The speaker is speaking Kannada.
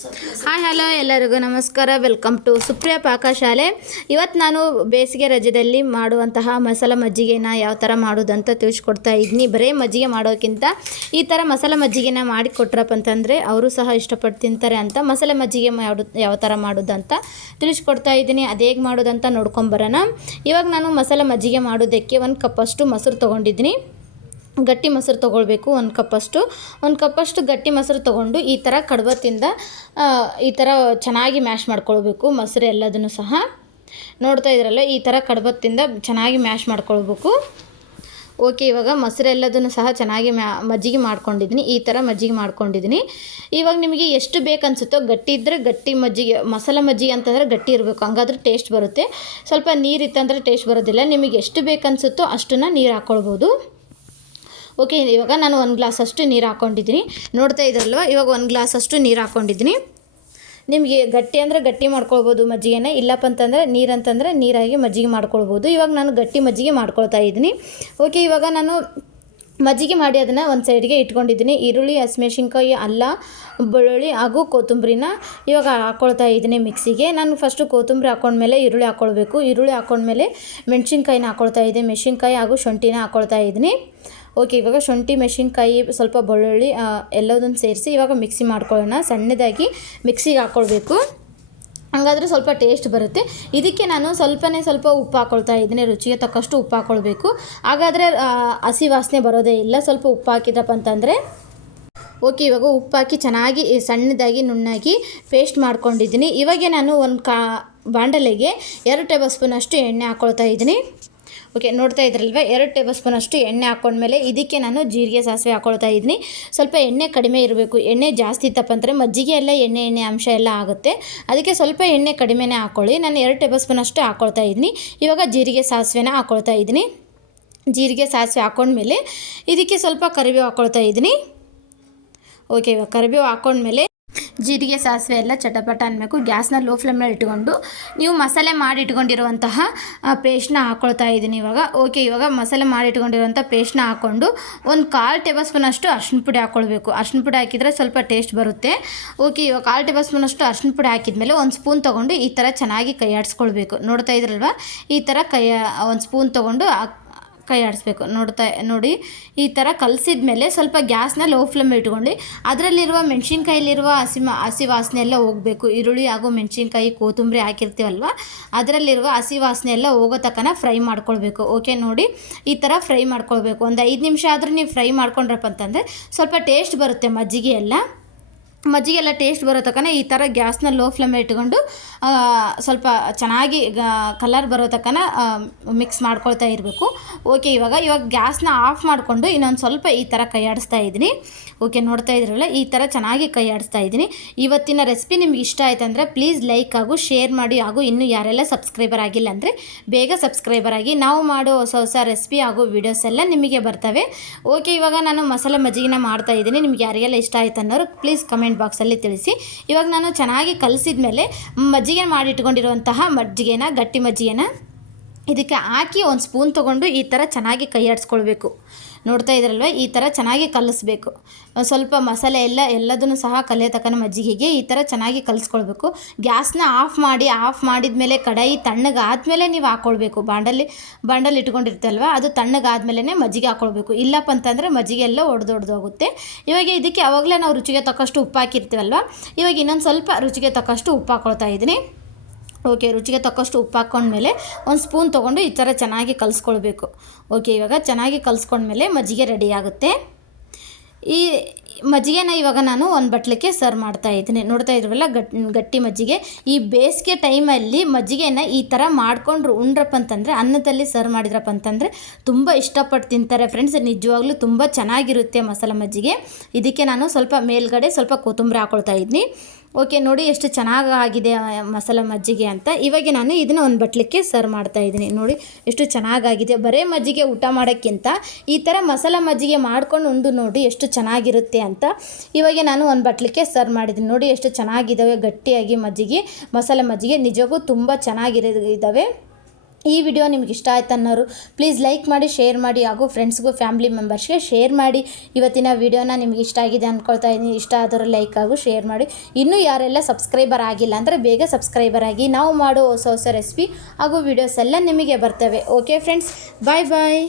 ಹಾಯ್ ಹಲೋ ಎಲ್ಲರಿಗೂ ನಮಸ್ಕಾರ. Welcome to Supriya Pakashale. ಇವತ್ತು ನಾನು ಬೇಸಿಗೆ ರಜದಲ್ಲಿ ಮಾಡುವಂತಹ ಮಸಾಲ ಮಜ್ಜಿಗೆನ ಯಾವ ಥರ ಮಾಡೋದಂತ ತಿಳಿಸ್ಕೊಡ್ತಾ ಇದ್ದೀನಿ. ಬರೀ ಮಜ್ಜಿಗೆ ಮಾಡೋಕ್ಕಿಂತ ಈ ಥರ ಮಸಾಲ ಮಜ್ಜಿಗೆನ ಮಾಡಿ ಕೊಟ್ರಪ್ಪ ಅಂತಂದರೆ ಅವರು ಸಹ ಇಷ್ಟಪಟ್ಟು ತಿಂತಾರೆ ಅಂತ ಮಸಾಲೆ ಮಜ್ಜಿಗೆ ಯಾವ ಥರ ಮಾಡೋದಂತ ತಿಳಿಸ್ಕೊಡ್ತಾ ಇದ್ದೀನಿ. ಅದು ಹೇಗೆ ಮಾಡೋದಂತ ನೋಡ್ಕೊಂಬರೋಣ. ಇವಾಗ ನಾನು ಮಸಾಲ ಮಜ್ಜಿಗೆ ಮಾಡೋದಕ್ಕೆ 1 ಕಪ್ಪಷ್ಟು ಮೊಸರು ತೊಗೊಂಡಿದ್ದೀನಿ. ಗಟ್ಟಿ ಮೊಸರು ತೊಗೊಳ್ಬೇಕು. 1 ಕಪ್ಪಷ್ಟು ಗಟ್ಟಿ ಮೊಸರು ತೊಗೊಂಡು ಈ ಥರ ಕಡ್ಬತ್ತಿಂದ ಈ ಥರ ಚೆನ್ನಾಗಿ ಮ್ಯಾಶ್ ಮಾಡ್ಕೊಳ್ಬೇಕು. ಮೊಸರು ಎಲ್ಲದನ್ನು ಸಹ ನೋಡ್ತಾ ಇದ್ರಲ್ಲ, ಈ ಥರ ಕಡ್ಬತ್ತಿಂದ ಚೆನ್ನಾಗಿ ಮ್ಯಾಶ್ ಮಾಡ್ಕೊಳ್ಬೇಕು. ಓಕೆ, ಇವಾಗ ಮೊಸರೆಲ್ಲದನ್ನು ಸಹ ಚೆನ್ನಾಗಿ ಮಜ್ಜಿಗೆ ಮಾಡ್ಕೊಂಡಿದ್ದೀನಿ. ಈ ಥರ ಮಜ್ಜಿಗೆ ಮಾಡ್ಕೊಂಡಿದ್ದೀನಿ. ಇವಾಗ ನಿಮಗೆ ಎಷ್ಟು ಬೇಕನ್ಸುತ್ತೋ, ಗಟ್ಟಿ ಇದ್ದರೆ ಗಟ್ಟಿ ಮಜ್ಜಿಗೆ, ಮಸಾಲ ಮಜ್ಜಿಗೆ ಅಂತಂದರೆ ಗಟ್ಟಿ ಇರಬೇಕು, ಹಂಗಾದ್ರೆ ಟೇಸ್ಟ್ ಬರುತ್ತೆ. ಸ್ವಲ್ಪ ನೀರಿತ್ತಂದರೆ ಟೇಸ್ಟ್ ಬರೋದಿಲ್ಲ. ನಿಮಗೆ ಎಷ್ಟು ಬೇಕನ್ಸುತ್ತೋ ಅಷ್ಟನ್ನು ನೀರು ಹಾಕ್ಕೊಳ್ಬೋದು. ಓಕೆ, ಇವಾಗ ನಾನು 1 ಗ್ಲಾಸಷ್ಟು ನೀರು ಹಾಕ್ಕೊಂಡಿದ್ದೀನಿ. ನೋಡ್ತಾ ಇದ್ರಲ್ವ, ಇವಾಗ 1 ಗ್ಲಾಸಷ್ಟು ನೀರು ಹಾಕ್ಕೊಂಡಿದ್ದೀನಿ. ನಿಮಗೆ ಗಟ್ಟಿ ಅಂದರೆ ಗಟ್ಟಿ ಮಾಡ್ಕೊಳ್ಬೋದು ಮಜ್ಜಿಗೆನ, ಇಲ್ಲಪ್ಪ ಅಂತಂದರೆ ನೀರಂತಂದರೆ ನೀರಾಗಿ ಮಜ್ಜಿಗೆ ಮಾಡ್ಕೊಳ್ಬೋದು. ಇವಾಗ ನಾನು ಗಟ್ಟಿ ಮಜ್ಜಿಗೆ ಮಾಡ್ಕೊಳ್ತಾ ಇದ್ದೀನಿ. ಓಕೆ, ಇವಾಗ ನಾನು ಮಜ್ಜಿಗೆ ಮಾಡಿ ಅದನ್ನು ಒಂದು ಸೈಡ್ಗೆ ಇಟ್ಕೊಂಡಿದ್ದೀನಿ. ಈರುಳ್ಳಿ, ಹಸಿಮೆಣ್ಸಿನ್ಕಾಯಿ, ಅಲ್ಲ, ಬೆಳ್ಳುಳ್ಳಿ ಹಾಗೂ ಕೊತ್ತಂಬರಿನ ಇವಾಗ ಹಾಕ್ಕೊಳ್ತಾ ಇದ್ದೀನಿ ಮಿಕ್ಸಿಗೆ. ನಾನು ಫಸ್ಟು ಕೊತ್ತಂಬರಿ ಹಾಕ್ಕೊಂಡ್ಮೇಲೆ ಈರುಳ್ಳಿ ಹಾಕ್ಕೊಳ್ಬೇಕು. ಈರುಳ್ಳಿ ಹಾಕ್ಕೊಂಡ್ಮೇಲೆ ಮೆಣಸಿನ್ಕಾಯಿನ ಹಾಕ್ಕೊಳ್ತಾ ಇದ್ದೀನಿ. ಮೆಣಸಿನ್ಕಾಯಿ ಹಾಗೂ ಶುಂಠಿನ ಹಾಕ್ಕೊಳ್ತಾ ಇದ್ದೀನಿ. ಓಕೆ, ಇವಾಗ ಶುಂಠಿ, ಮೆಣಸಿನ್ಕಾಯಿ, ಸ್ವಲ್ಪ ಬೆಳ್ಳುಳ್ಳಿ ಎಲ್ಲದನ್ನು ಸೇರಿಸಿ ಇವಾಗ ಮಿಕ್ಸಿ ಮಾಡ್ಕೊಳ್ಳೋಣ. ಸಣ್ಣದಾಗಿ ಮಿಕ್ಸಿಗೆ ಹಾಕ್ಕೊಳ್ಬೇಕು, ಹಾಗಾದರೆ ಸ್ವಲ್ಪ ಟೇಸ್ಟ್ ಬರುತ್ತೆ. ಇದಕ್ಕೆ ನಾನು ಸ್ವಲ್ಪ ಉಪ್ಪು ಹಾಕ್ಕೊಳ್ತಾ ಇದ್ದೀನಿ. ರುಚಿಗೆ ತಕ್ಕಷ್ಟು ಉಪ್ಪು ಹಾಕ್ಕೊಳ್ಬೇಕು, ಹಾಗಾದರೆ ಹಸಿ ವಾಸನೆ ಬರೋದೇ ಇಲ್ಲ ಸ್ವಲ್ಪ ಉಪ್ಪು ಹಾಕಿದಪ್ಪ ಅಂತಂದರೆ. ಓಕೆ, ಇವಾಗ ಉಪ್ಪು ಹಾಕಿ ಚೆನ್ನಾಗಿ ಸಣ್ಣದಾಗಿ ನುಣ್ಣಾಗಿ ಪೇಸ್ಟ್ ಮಾಡ್ಕೊಂಡಿದ್ದೀನಿ. ಇವಾಗ ನಾನು ಒಂದು ಬಾಂಡಲೆಗೆ 2 ಟೇಬಲ್ ಸ್ಪೂನಷ್ಟು ಎಣ್ಣೆ ಹಾಕ್ಕೊಳ್ತಾ ಇದ್ದೀನಿ. ಓಕೆ, ನೋಡ್ತಾ ಇದ್ರಲ್ವ, 2 ಟೇಬಲ್ ಸ್ಪೂನಷ್ಟು ಎಣ್ಣೆ ಹಾಕ್ಕೊಂಡ್ಮೇಲೆ ಇದಕ್ಕೆ ನಾನು ಜೀರಿಗೆ, ಸಾಸಿವೆ ಹಾಕ್ಕೊಳ್ತಾ ಇದ್ದೀನಿ. ಸ್ವಲ್ಪ ಎಣ್ಣೆ ಕಡಿಮೆ ಇರಬೇಕು. ಎಣ್ಣೆ ಜಾಸ್ತಿ ಇತ್ತಪ್ಪ ಅಂದರೆ ಮಜ್ಜಿಗೆ ಎಲ್ಲ ಎಣ್ಣೆ ಅಂಶ ಎಲ್ಲ ಆಗುತ್ತೆ. ಅದಕ್ಕೆ ಸ್ವಲ್ಪ ಎಣ್ಣೆ ಕಡಿಮೆನೇ ಹಾಕ್ಕೊಳ್ಳಿ. ನಾನು 2 ಟೇಬಲ್ ಸ್ಪೂನಷ್ಟು ಹಾಕ್ಕೊಳ್ತಾ ಇದ್ದೀನಿ. ಇವಾಗ ಜೀರಿಗೆ, ಸಾಸಿವೆನ ಹಾಕ್ಕೊಳ್ತಾ ಇದ್ದೀನಿ. ಜೀರಿಗೆ, ಸಾಸಿವೆ ಹಾಕ್ಕೊಂಡ್ಮೇಲೆ ಇದಕ್ಕೆ ಸ್ವಲ್ಪ ಕರಿಬೇವು ಹಾಕ್ಕೊಳ್ತಾ ಇದ್ದೀನಿ. ಓಕೆ, ಇವಾಗ ಕರಿಬೇವು ಹಾಕ್ಕೊಂಡ್ಮೇಲೆ ಜೀರಿಗೆ, ಸಾಸಿವೆ ಎಲ್ಲ ಚಟಪಟ ಅನ್ನಬೇಕು. ಗ್ಯಾಸ್ನ ಲೋ ಫ್ಲೇಮ್ನಲ್ಲಿ ಇಟ್ಕೊಂಡು ನೀವು ಮಸಾಲೆ ಮಾಡಿ ಇಟ್ಕೊಂಡಿರುವಂತಹ ಪೇಸ್ಟ್ನ ಹಾಕ್ಕೊಳ್ತಾ ಇದ್ದೀನಿ ಇವಾಗ. ಓಕೆ, ಇವಾಗ ಮಸಾಲೆ ಮಾಡಿ ಇಟ್ಕೊಂಡಿರುವಂಥ ಪೇಸ್ಟ್ನ ಹಾಕ್ಕೊಂಡು 1/4 ಟೇಬಲ್ ಸ್ಪೂನಷ್ಟು ಅರ್ಶಿಣ ಪುಡಿ ಹಾಕ್ಕೊಳ್ಬೇಕು. ಅರ್ಶಿಣ ಪುಡಿ ಹಾಕಿದರೆ ಸ್ವಲ್ಪ ಟೇಸ್ಟ್ ಬರುತ್ತೆ. ಓಕೆ, ಇವಾಗ 1/4 ಟೇಬಲ್ ಸ್ಪೂನಷ್ಟು ಅರ್ಶಿಣ ಪುಡಿ ಹಾಕಿದ್ಮೇಲೆ 1 ಸ್ಪೂನ್ ತೊಗೊಂಡು ಈ ಥರ ಚೆನ್ನಾಗಿ ಕೈ ಆಡಿಸ್ಕೊಳ್ಬೇಕು. ನೋಡ್ತಾ ಇದ್ರಲ್ವ, ಈ ಥರ 1 ಸ್ಪೂನ್ ತೊಗೊಂಡು ಕೈ ಆಡಿಸ್ಬೇಕು. ನೋಡಿ ಈ ಥರ ಕಲಸಿದ ಮೇಲೆ ಸ್ವಲ್ಪ ಗ್ಯಾಸ್ನ ಲೋ ಫ್ಲೇಮ್ ಇಟ್ಕೊಂಡು ಅದರಲ್ಲಿರುವ ಮೆಣಸಿನ್ಕಾಯಿಲಿರುವ ಹಸಿ ವಾಸನೆ ಎಲ್ಲ ಹೋಗಬೇಕು. ಈರುಳ್ಳಿ ಹಾಗೂ ಮೆಣಸಿನ್ಕಾಯಿ, ಕೊತ್ತಂಬರಿ ಹಾಕಿರ್ತೀವಲ್ವ, ಅದರಲ್ಲಿರುವ ಹಸಿ ವಾಸನೆ ಎಲ್ಲ ಹೋಗೋ ತನಕ ಫ್ರೈ ಮಾಡ್ಕೊಳ್ಬೇಕು. ಓಕೆ, ನೋಡಿ ಈ ಥರ ಫ್ರೈ ಮಾಡ್ಕೊಳ್ಬೇಕು. ಒಂದು 5 ನಿಮಿಷ ಆದರೂ ನೀವು ಫ್ರೈ ಮಾಡ್ಕೊಂಡ್ರಪ್ಪ ಅಂತಂದರೆ ಸ್ವಲ್ಪ ಟೇಸ್ಟ್ ಬರುತ್ತೆ. ಮಜ್ಜಿಗೆ ಟೇಸ್ಟ್ ಬರೋ ತನಕ ಈ ಥರ ಗ್ಯಾಸ್ನ ಲೋ ಫ್ಲೇಮ್ ಇಟ್ಕೊಂಡು ಸ್ವಲ್ಪ ಚೆನ್ನಾಗಿ ಕಲರ್ ಬರೋ ತನಕ ಮಿಕ್ಸ್ ಮಾಡ್ಕೊಳ್ತಾ ಇರಬೇಕು. ಓಕೆ, ಇವಾಗ ಗ್ಯಾಸ್ನ ಆಫ್ ಮಾಡಿಕೊಂಡು ಇನ್ನೊಂದು ಸ್ವಲ್ಪ ಈ ಥರ ಕೈ ಆಡಿಸ್ತಾ ಇದ್ದೀನಿ. ಓಕೆ, ನೋಡ್ತಾ ಇದ್ರಲ್ಲ, ಈ ಥರ ಚೆನ್ನಾಗಿ ಕೈ ಆಡಿಸ್ತಾ ಇದ್ದೀನಿ. ಇವತ್ತಿನ ರೆಸಿಪಿ ನಿಮ್ಗೆ ಇಷ್ಟ ಆಯ್ತು ಅಂದರೆ ಪ್ಲೀಸ್ ಲೈಕ್ ಹಾಗೂ ಶೇರ್ ಮಾಡಿ, ಹಾಗೂ ಇನ್ನೂ ಯಾರೆಲ್ಲ ಸಬ್ಸ್ಕ್ರೈಬರ್ ಆಗಿಲ್ಲ ಅಂದರೆ ಬೇಗ ಸಬ್ಸ್ಕ್ರೈಬರ್ ಆಗಿ. ನಾವು ಮಾಡೋ ಹೊಸ ರೆಸಿಪಿ ಹಾಗೂ ವೀಡಿಯೋಸ್ ಎಲ್ಲ ನಿಮಗೆ ಬರ್ತವೆ. ಓಕೆ, ಇವಾಗ ನಾನು ಮಸಾಲೆ ಮಜ್ಜಿಗೆನ ಮಾಡ್ತಾ ಇದ್ದೀನಿ. ನಿಮ್ಗೆ ಯಾರಿಗೆಲ್ಲ ಇಷ್ಟ ಆಯ್ತು ಅನ್ನೋರು ಪ್ಲೀಸ್ ಕಮೆಂಟ್ ಬಾಕ್ಸಲ್ಲಿ ತಿಳಿಸಿ. ಇವಾಗ ನಾನು ಚೆನ್ನಾಗಿ ಕಲಸಿದ ಮೇಲೆ ಮಜ್ಜಿಗೆ ಮಾಡಿಟ್ಕೊಂಡಿರುವಂತಹ ಗಟ್ಟಿ ಮಜ್ಜಿಗೆನ ಇದಕ್ಕೆ ಹಾಕಿ 1 ಸ್ಪೂನ್ ತೊಗೊಂಡು ಈ ಥರ ಚೆನ್ನಾಗಿ ಕೈ ಆಡಿಸ್ಕೊಳ್ಬೇಕು. ನೋಡ್ತಾ ಇದ್ರಲ್ವ, ಈ ಥರ ಚೆನ್ನಾಗಿ ಕಲಿಸ್ಬೇಕು. ಸ್ವಲ್ಪ ಮಸಾಲೆ ಎಲ್ಲದನ್ನು ಸಹ ಕಲಿಯೋ ತಕ್ಕನ ಮಜ್ಜಿಗೆಗೆ ಈ ಥರ ಚೆನ್ನಾಗಿ ಕಲಿಸ್ಕೊಳ್ಬೇಕು. ಗ್ಯಾಸ್ನ ಆಫ್ ಮಾಡಿದ ಮೇಲೆ ಕಡಾಯಿ ತಣ್ಣಗಾದ್ಮೇಲೆ ನೀವು ಹಾಕ್ಕೊಳ್ಬೇಕು. ಬಾಂಡಲ್ಲಿ ಇಟ್ಕೊಂಡಿರ್ತಲ್ವ, ಅದು ತಣ್ಣಗಾದ್ಮೇಲೆ ಮಜ್ಜಿಗೆ ಹಾಕ್ಕೊಳ್ಬೇಕು. ಇಲ್ಲಪ್ಪ ಅಂತಂದರೆ ಮಜ್ಜಿಗೆ ಎಲ್ಲ ಒಡೆದೋಗುತ್ತೆ. ಇವಾಗ ಇದಕ್ಕೆ ಆವಾಗಲೇ ನಾವು ರುಚಿಗೆ ತಕ್ಕಷ್ಟು ಉಪ್ಪು ಹಾಕಿರ್ತೀವಲ್ವ, ಇವಾಗ ಇನ್ನೊಂದು ಸ್ವಲ್ಪ ರುಚಿಗೆ ತಕ್ಕಷ್ಟು ಉಪ್ಪು ಹಾಕ್ಕೊಳ್ತಾ ಇದ್ದೀನಿ. ಓಕೆ, ರುಚಿಗೆ ತಕ್ಕಷ್ಟು ಉಪ್ಪು ಹಾಕ್ಕೊಂಡ್ಮೇಲೆ 1 ಸ್ಪೂನ್ ತೊಗೊಂಡು ಈ ಥರ ಚೆನ್ನಾಗಿ ಕಲಿಸ್ಕೊಳ್ಬೇಕು. ಓಕೆ, ಇವಾಗ ಚೆನ್ನಾಗಿ ಕಲಿಸ್ಕೊಂಡ್ಮೇಲೆ ಮಜ್ಜಿಗೆ ರೆಡಿ ಆಗುತ್ತೆ. ಈ ಮಜ್ಜಿಗೆನ ಇವಾಗ ನಾನು ಒಂದು ಬಟ್ಲಿಗೆ ಸರ್ವ್ ಮಾಡ್ತಾ ಇದ್ದೀನಿ. ನೋಡ್ತಾ ಇದ್ರವಲ್ಲ, ಗಟ್ಟಿ ಮಜ್ಜಿಗೆ. ಈ ಬೇಸಿಗೆ ಟೈಮಲ್ಲಿ ಮಜ್ಜಿಗೆನ ಈ ಥರ ಮಾಡ್ಕೊಂಡ್ರು ಉಂಡ್ರಪ್ಪ ಅಂತಂದರೆ, ಅನ್ನದಲ್ಲಿ ಸರ್ವ್ ಮಾಡಿದ್ರಪ್ಪ ಅಂತಂದರೆ ತುಂಬ ಇಷ್ಟಪಟ್ಟು ತಿಂತಾರೆ ಫ್ರೆಂಡ್ಸ್. ನಿಜವಾಗ್ಲೂ ತುಂಬ ಚೆನ್ನಾಗಿರುತ್ತೆ ಮಸಾಲೆ ಮಜ್ಜಿಗೆ. ಇದಕ್ಕೆ ನಾನು ಸ್ವಲ್ಪ ಮೇಲ್ಗಡೆ ಸ್ವಲ್ಪ ಕೊತ್ತಂಬರಿ ಹಾಕ್ಕೊಳ್ತಾ ಇದ್ದೀನಿ. ಓಕೆ, ನೋಡಿ ಎಷ್ಟು ಚೆನ್ನಾಗಿದೆ ಮಸಾಲೆ ಮಜ್ಜಿಗೆ ಅಂತ. ಇವಾಗ ನಾನು ಇದನ್ನು ಒಂದು ಬಟ್ಲಿಗೆ ಸರ್ವ್ ಮಾಡ್ತಾ ಇದ್ದೀನಿ. ನೋಡಿ ಎಷ್ಟು ಚೆನ್ನಾಗಿದೆ. ಬರೀ ಮಜ್ಜಿಗೆ ಊಟ ಮಾಡೋಕ್ಕಿಂತ ಈ ಥರ ಮಸಾಲೆ ಮಜ್ಜಿಗೆ ಮಾಡ್ಕೊಂಡು ಉಂಡು ನೋಡಿ ಎಷ್ಟು ಚೆನ್ನಾಗಿರುತ್ತೆ ಅಂತ. ಇವಾಗ ನಾನು ಒಂದು ಬಟ್ಲಿಗೆ ಸರ್ವ್ ಮಾಡಿದ್ದೀನಿ. ನೋಡಿ ಎಷ್ಟು ಚೆನ್ನಾಗಿದ್ದಾವೆ ಗಟ್ಟಿಯಾಗಿ ಮಸಾಲೆ ಮಜ್ಜಿಗೆ ನಿಜವಾಗೂ ತುಂಬ ಚೆನ್ನಾಗಿದ್ದಾವೆ. ಈ ವಿಡಿಯೋ ನಿಮ್ಗೆ ಇಷ್ಟ ಆಯ್ತು ಅನ್ನೋರು ಪ್ಲೀಸ್ ಲೈಕ್ ಮಾಡಿ, ಶೇರ್ ಮಾಡಿ ಹಾಗೂ ಫ್ರೆಂಡ್ಸ್ಗೂ ಫ್ಯಾಮಿಲಿ ಮೆಂಬರ್ಸ್ಗೆ ಶೇರ್ ಮಾಡಿ. ಇವತ್ತಿನ ವಿಡಿಯೋನ ನಿಮ್ಗೆ ಇಷ್ಟ ಆಗಿದೆ ಅಂದ್ಕೊಳ್ತಾ ಇದ್ದೀನಿ. ಇಷ್ಟ ಆದರೂ ಲೈಕ್ ಹಾಗೂ ಶೇರ್ ಮಾಡಿ. ಇನ್ನೂ ಯಾರೆಲ್ಲ ಸಬ್ಸ್ಕ್ರೈಬರ್ ಆಗಿಲ್ಲ ಅಂದರೆ ಬೇಗ ಸಬ್ಸ್ಕ್ರೈಬರ್ ಆಗಿ. ನಾವು ಮಾಡೋ ಹೊಸ ಹೊಸ ರೆಸಿಪಿ ಹಾಗೂ ವಿಡಿಯೋಸ್ ಎಲ್ಲ ನಿಮಗೆ ಬರ್ತವೆ. ಓಕೆ ಫ್ರೆಂಡ್ಸ್, ಬಾಯ್ ಬಾಯ್.